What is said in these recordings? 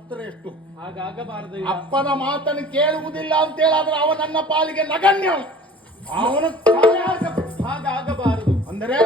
ಸತ್ತರೆ ಎಷ್ಟು? ಹಾಗಾಗಬಾರದು ಅಪ್ಪನ ಮಾತನ್ನು ಕೇಳುವುದಿಲ್ಲ ಅಂತ ಹೇಳಾದ್ರೆ ಅವ ನನ್ನ ಪಾಲಿಗೆ ನಗಣ್ಯ. ಅವನು ಹಾಗಾಗಬಾರದು. ಅಂದರೆ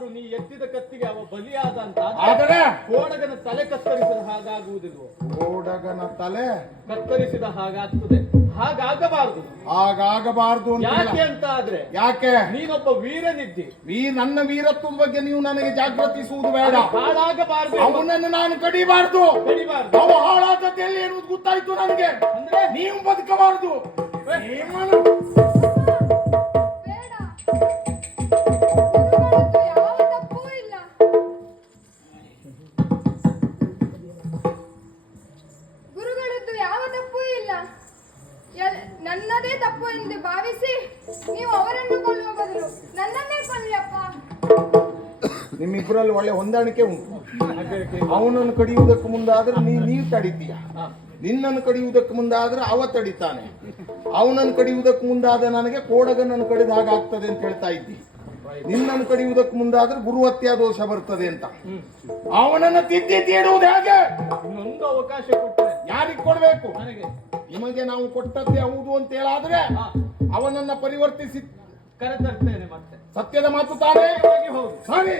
ನೀ ಎತ್ತಿದ ಕತ್ತಿಗೆ ಅವ ಬಲಿಯಾದ ಅಂತ ಆದರೆ ಕೋಡಗನ ತಲೆ ಕತ್ತರಿಸಿದ ಹಾಗಾಗುವುದಿಲ್ವೋ ಕೋಡಗನ ತಲೆ ಕತ್ತರಿಸಿದ ಹಾಗಾಗ್ತದೆ. ಹಾಗಾಗಬಾರದು. ಹಾಗಾಗಬಾರದು ಅಂತ ಯಾಕೆ. ಅಂತ ಆದ್ರೆ ಯಾಕೆ? ನೀನೊಬ್ಬ ವೀರನಿದ್ದಿ. ಈ ನನ್ನ ವೀರತ್ವ ಬಗ್ಗೆ ನೀವು ನನಗೆ ಜಾಗೃತಿಸುವುದು ಬೇಡ. ಹಾಳಾಗಬಾರದು ಅವನನ್ನು ನಾನು ಕಡಿಬಾರ್ದು. ಕಡಿಬಾರದು. ಅವ ಹಾಳಾದದ್ದು ಎಲ್ಲಿ ಎನ್ನುವುದು ಗೊತ್ತಾಯ್ತು ನನಗೆ. ಅಂದ್ರೆ? ನೀವು ಬದುಕಬಾರದು. ನಿಮ್ಮನ್ನು ನನ್ನದೇ ತಪ್ಪು ಎಂದು ಭಾವಿಸಿ ನೀವು ಅವರನ್ನು ಕೊಲ್ಲುವ ಬದಲು ನನ್ನನ್ನೇ ಕೊಲ್ಲಿಯಪ್ಪ. ನಿಮ್ಮಿಬ್ಬರಲ್ಲಿ ಒಳ್ಳೆ ಹೊಂದಾಣಿಕೆ ಉಂಟು. ಅವನನ್ನು ಕಡಿಯುವುದಕ್ಕೆ ಮುಂದಾದ್ರೆ ನೀ ನೀವು ತಡಿತೀಯ. ನಿನ್ನನ್ನು ಕಡಿಯುವುದಕ್ಕೆ ಮುಂದಾದ್ರೆ ಅವ ತಡಿತಾನೆ. ಅವನನ್ನು ಕಡಿಯುವುದಕ್ಕೆ ಮುಂದಾದ ನನಗೆ ಕೋಡಗನನ್ನು ಕಡಿದ ಹಾಗಾಗ್ತದೆ ಅಂತ ಹೇಳ್ತಾ ಇದ್ದಿ. ನಿನ್ನನ್ನು ಕಡಿಯುವುದಕ್ಕೆ ಮುಂದಾದ್ರೆ ಗುರುಹತ್ಯಾ ದೋಷ ಬರ್ತದೆ ಅಂತ. ಅವನನ್ನು ತಿದ್ದಿ ತೀಡುವುದು ಹೇಗೆ? ಅವಕಾಶ ಕೊಟ್ಟರೆ ಯಾರಿಗೆ ಕೊಡಬೇಕು? ನಿಮಗೆ ನಾವು ಕೊಟ್ಟದ್ದೇ ಹೌದು ಅಂತ ಹೇಳಾದ್ರೆ. ಅವನನ್ನ ಪರಿವರ್ತಿಸಿ. ಕರೆತರ್ತೇನೆ ಮತ್ತೆ. ಸತ್ಯದ ಮಾತು ತಾನೇ? ಸರಿ.